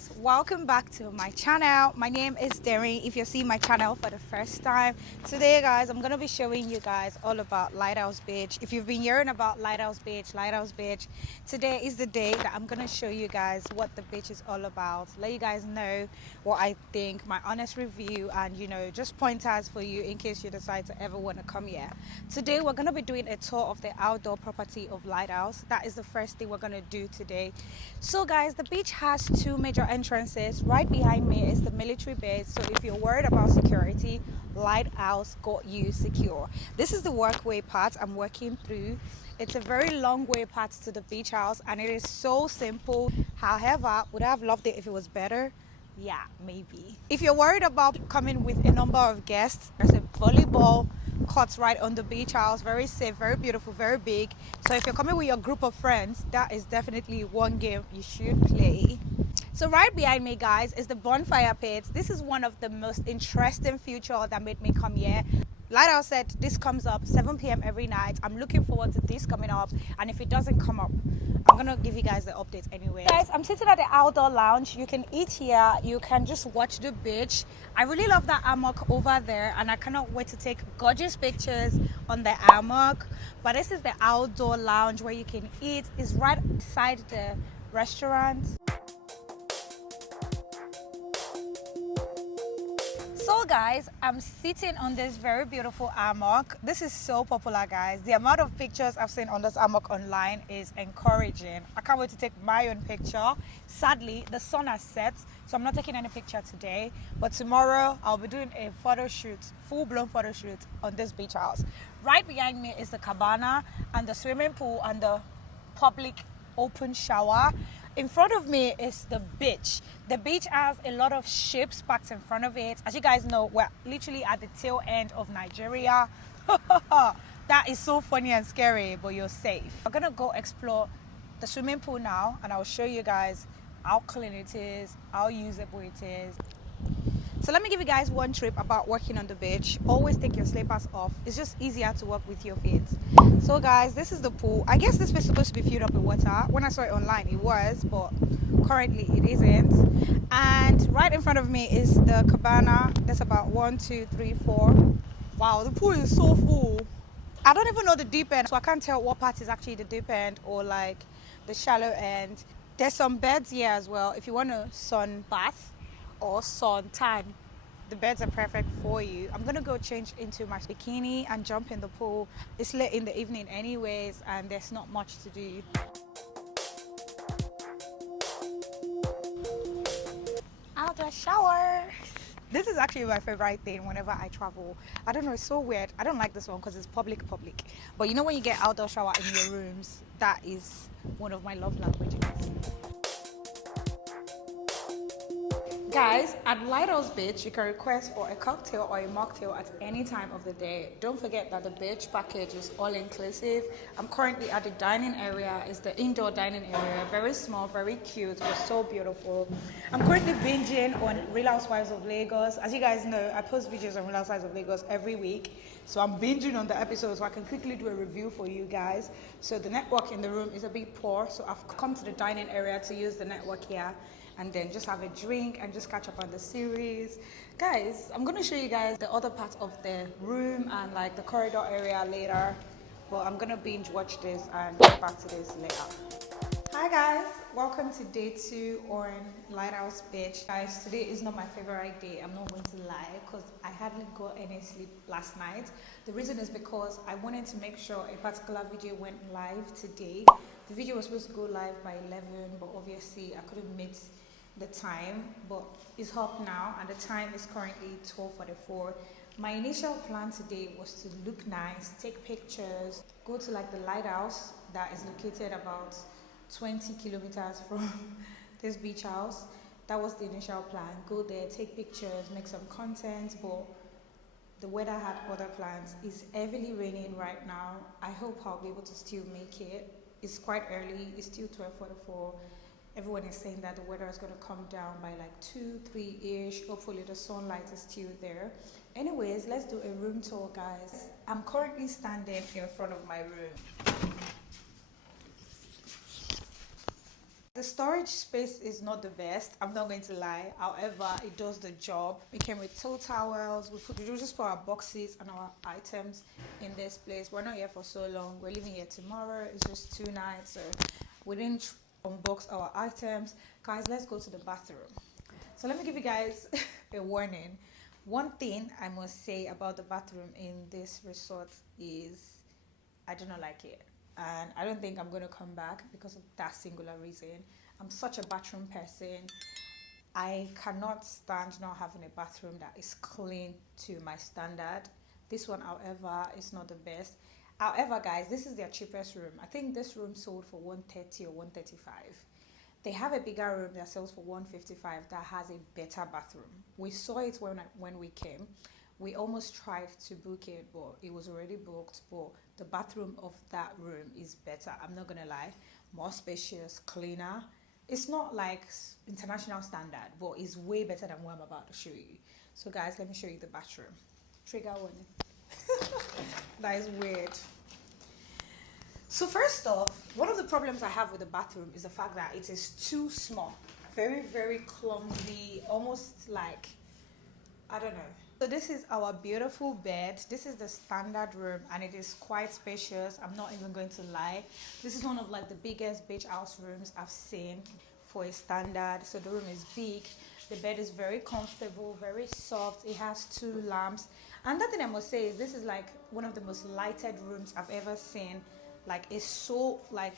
guys, welcome back to my channel. My name is Derry. If you see my channel for the first time, today guys, I'm gonna be showing you guys all about Lighthouse Beach. If you've been hearing about Lighthouse Beach, today is the day that I'm gonna show you guys what the beach is all about, let you guys know what I think, my honest review, and just pointers for you in case you decide to ever want to come here. Today we're gonna be doing a tour of the outdoor property of Lighthouse. That is the first thing we're gonna do today. So guys, the beach has two major entrances. Right behind me is the military base, so if you're worried about security, Lighthouse got you secure. This is the walkway part I'm working through. It's a very long way path to the beach house and it is so simple. However, would I have loved it if it was better? Yeah, maybe. If you're worried about coming with a number of guests, there's a volleyball court right on the beach house. Very safe, very beautiful, very big. So if you're coming with your group of friends, that is definitely one game you should play. So right behind me guys is the bonfire pit. This is one of the most interesting features that made me come here. Lighthouse said this comes up 7 p.m. every night. I'm looking forward to this coming up, and if it doesn't come up, I'm gonna give you guys the update anyway. Guys, I'm sitting at the outdoor lounge. You can eat here, you can just watch the beach. I really love that hammock over there and I cannot wait to take gorgeous pictures on the hammock. But this is the outdoor lounge where you can eat. It's right beside the restaurant. So guys, I'm sitting on this very beautiful hammock. This is so popular guys. The amount of pictures I've seen on this hammock online is encouraging. I can't wait to take my own picture. Sadly, the sun has set, so I'm not taking any picture today. But tomorrow, I'll be doing a photo shoot, full-blown photo shoot on this beach house. Right behind me is the cabana and the swimming pool and the public open shower. In front of me is the beach. The beach has a lot of ships parked in front of it. As you guys know, we're literally at the tail end of Nigeria. That is so funny and scary, but you're safe. We're gonna go explore the swimming pool now, and I'll show you guys how clean it is, how usable it is. So let me give you guys one tip about working on the beach. Always take your slippers off. It's just easier to work with your feet. So guys, this is the pool. I guess this was supposed to be filled up with water. When I saw it online, it was, but currently it isn't. And right in front of me is the cabana. There's about 1, 2, 3, 4. Wow, the pool is so full. I don't even know the deep end, so I can't tell what part is actually the deep end or like the shallow end. There's some beds here as well. If you want a sun bath or sun tan, the beds are perfect for you. I'm gonna go change into my bikini and jump in the pool. It's late in the evening anyways and there's not much to do. Outdoor shower. This is actually my favorite thing whenever I travel. I don't know, it's so weird. I don't like this one because it's public. But you know when you get outdoor shower in your rooms, that is one of my love languages. Guys, at Lighthouse Beach, you can request for a cocktail or a mocktail at any time of the day. Don't forget that the beach package is all-inclusive. I'm currently at the dining area. It's the indoor dining area. Very small, very cute, but so beautiful. I'm currently binging on Real Housewives of Lagos. As you guys know, I post videos on Real Housewives of Lagos every week. So I'm binging on the episodes so I can quickly do a review for you guys. So the network in the room is a bit poor, so I've come to the dining area to use the network here and then just have a drink and just catch up on the series. Guys, I'm gonna show you guys the other part of the room and like the corridor area later, but I'm gonna binge watch this and get back to this later. Hi guys, welcome to day 2 on Lighthouse Beach. Guys, today is not my favorite day, I'm not going to lie, because I hardly got any sleep last night. The reason is because I wanted to make sure a particular video went live today. The video was supposed to go live by 11, but obviously I couldn't meet the time, but it's up now and the time is currently 12:44. My initial plan today was to look nice, take pictures, go to like the lighthouse that is located about 20 kilometers from this beach house. That was the initial plan. Go there, take pictures, make some content, but the weather had other plans. It's heavily raining right now. I hope I'll be able to still make it. It's quite early, it's still 12:44. Everyone is saying that the weather is going to come down by like 2, 3-ish. Hopefully the sunlight is still there. Anyways, let's do a room tour, guys. I'm currently standing in front of my room. The storage space is not the best, I'm not going to lie. However, it does the job. We came with 2 towels. We just put our boxes and our items in this place. We're not here for so long. We're leaving here tomorrow. It's just 2 nights, so we didn't unbox our items. Guys, let's go to the bathroom. So let me give you guys a warning. One thing I must say about the bathroom in this resort is I do not like it. And I don't think I'm going to come back because of that singular reason. I'm such a bathroom person. I cannot stand not having a bathroom that is clean to my standard. This one, however, is not the best. However, guys, this is their cheapest room. I think this room sold for $130 or $135. They have a bigger room that sells for $155 that has a better bathroom. We saw it when we came. We almost tried to book it, but it was already booked. But the bathroom of that room is better. I'm not gonna lie. More spacious, cleaner. It's not like international standard, but it's way better than what I'm about to show you. So guys, let me show you the bathroom. Trigger warning. That is weird. So first off, one of the problems I have with the bathroom is the fact that it is too small. Very, very clumsy, almost like, I don't know. So this is our beautiful bed. This is the standard room and it is quite spacious. I'm not even going to lie. This is one of like the biggest beach house rooms I've seen for a standard. So the room is big. The bed is very comfortable, very soft. It has 2 lamps. Another thing I must say is this is like one of the most lighted rooms I've ever seen. Like it's so like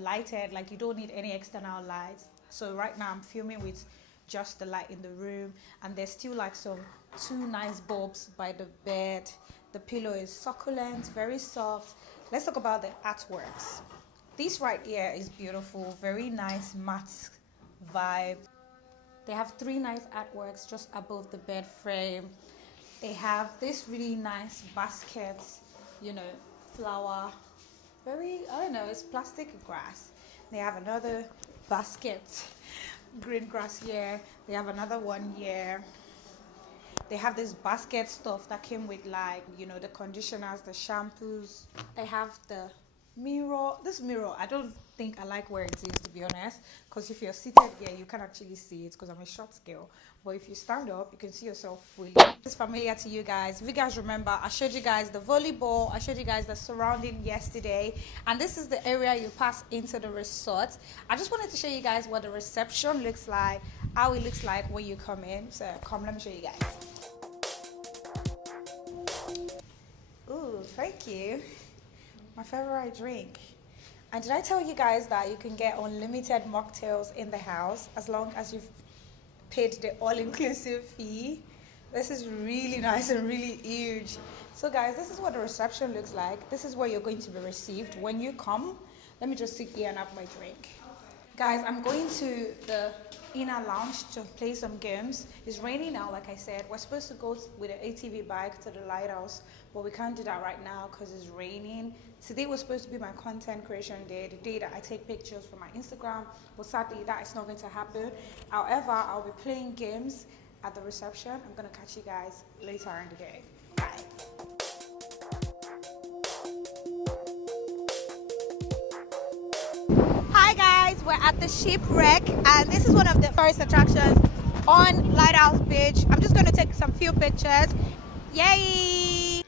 lighted, like you don't need any external lights. So right now I'm filming with just the light in the room, and there's still like some 2 nice bulbs by the bed. The pillow is succulent, very soft. Let's talk about the artworks. This right here is beautiful, very nice matte vibe. They have 3 nice artworks just above the bed frame. They have this really nice basket, you know, flower, very, I don't know, it's plastic grass. They have another basket, green grass here. They have another one here. They have this basket stuff that came with, like, you know, the conditioners, the shampoos. They have the mirror. This mirror, I don't think I like where it is, to be honest, because if you're seated here you can actually see it because I'm a short scale, but if you stand up you can see yourself fully. It's familiar to you guys. If you guys remember, I showed you guys the volleyball, I showed you guys the surrounding yesterday, and this is the area you pass into the resort. I just wanted to show you guys what the reception looks like, how it looks like when you come in. So come, let me show you guys. Ooh, thank you. My favorite drink. And did I tell you guys that you can get unlimited mocktails in the house as long as you've paid the all-inclusive fee? This is really nice and really huge. So guys, this is what the reception looks like. This is where you're going to be received when you come. Let me just sit here and have my drink. Guys, I'm going to the inner lounge to play some games. It's raining now, like I said. We're supposed to go with an ATV bike to the lighthouse, but we can't do that right now because it's raining. Today was supposed to be my content creation day, the day that I take pictures for my Instagram, but sadly that is not going to happen. However, I'll be playing games at the reception. I'm going to catch you guys later in the day. Bye. Hi guys, we're at the shipwreck and this is one of the first attractions on Lighthouse Beach. I'm just going to take some few pictures. Yay!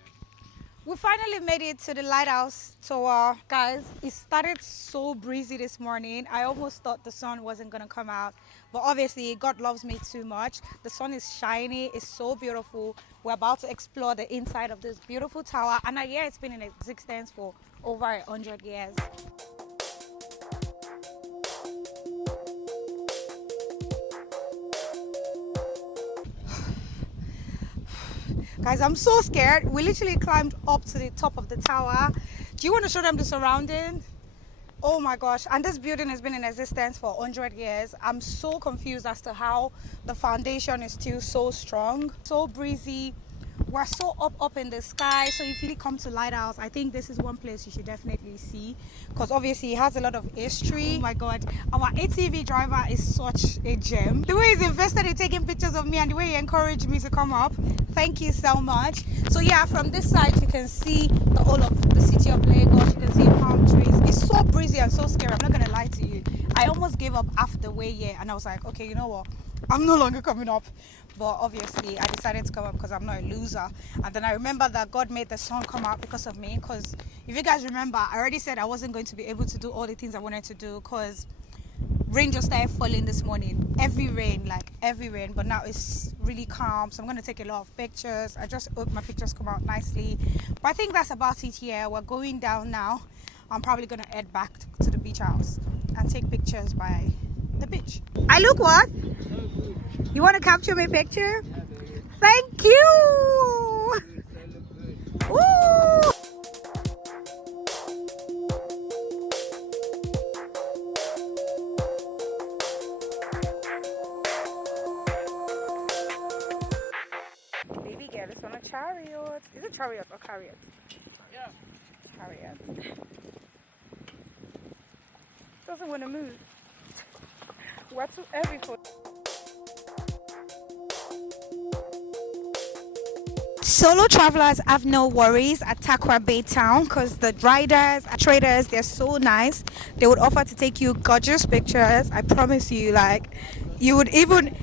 We finally made it to the lighthouse tour. Guys, it started so breezy this morning. I almost thought the sun wasn't going to come out, but obviously God loves me too much. The sun is shiny, it's so beautiful. We're about to explore the inside of this beautiful tower, and I hear it's been in existence for over 100 years. Guys, I'm so scared. We literally climbed up to the top of the tower. Do you want to show them the surrounding? Oh my gosh. And this building has been in existence for 100 years. I'm so confused as to how the foundation is still so strong. So breezy. We're so up in the sky. So if you come to Lighthouse, I think this is one place you should definitely see, because obviously it has a lot of history. Oh my god, our ATV driver is such a gem. The way he's invested in taking pictures of me and the way he encouraged me to come up, thank you so much. So yeah, from this side you can see the whole of the city of Lagos. You can see palm trees. It's so breezy and so scary, I'm not gonna lie to you. I almost gave up half the way here, and I was like, okay, you know what, I'm no longer coming up. But obviously I decided to come up because I'm not a loser. And then I remember that God made the sun come out because of me, because if you guys remember, I already said I wasn't going to be able to do all the things I wanted to do because rain just started falling this morning. Every rain, but now it's really calm, so I'm going to take a lot of pictures. I just hope my pictures come out nicely. But I think that's about it here. We're going down now. I'm probably going to head back to the beach house and take pictures by the beach. I look what? You want to capture my picture? Yeah, baby. Thank you! Woo! Baby girl is on a chariot. Is it chariot or carriot? Yeah. Chariot. Doesn't want to move. We're too heavy for. Solo travelers have no worries at Takwa Bay Town because the riders, traders, they're so nice. They would offer to take you gorgeous pictures. I promise you, like, you would even.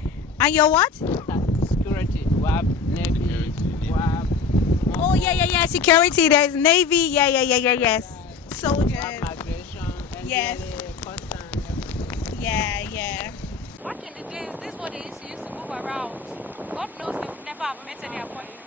And you're what? Security, WAP, Navy, WAP. Oh yeah, security. There's Navy. Yes. Soldiers. Migration, Yes. Custom. Yeah. Back in the days, this is what they used to move around. God knows they would never have met any appointment.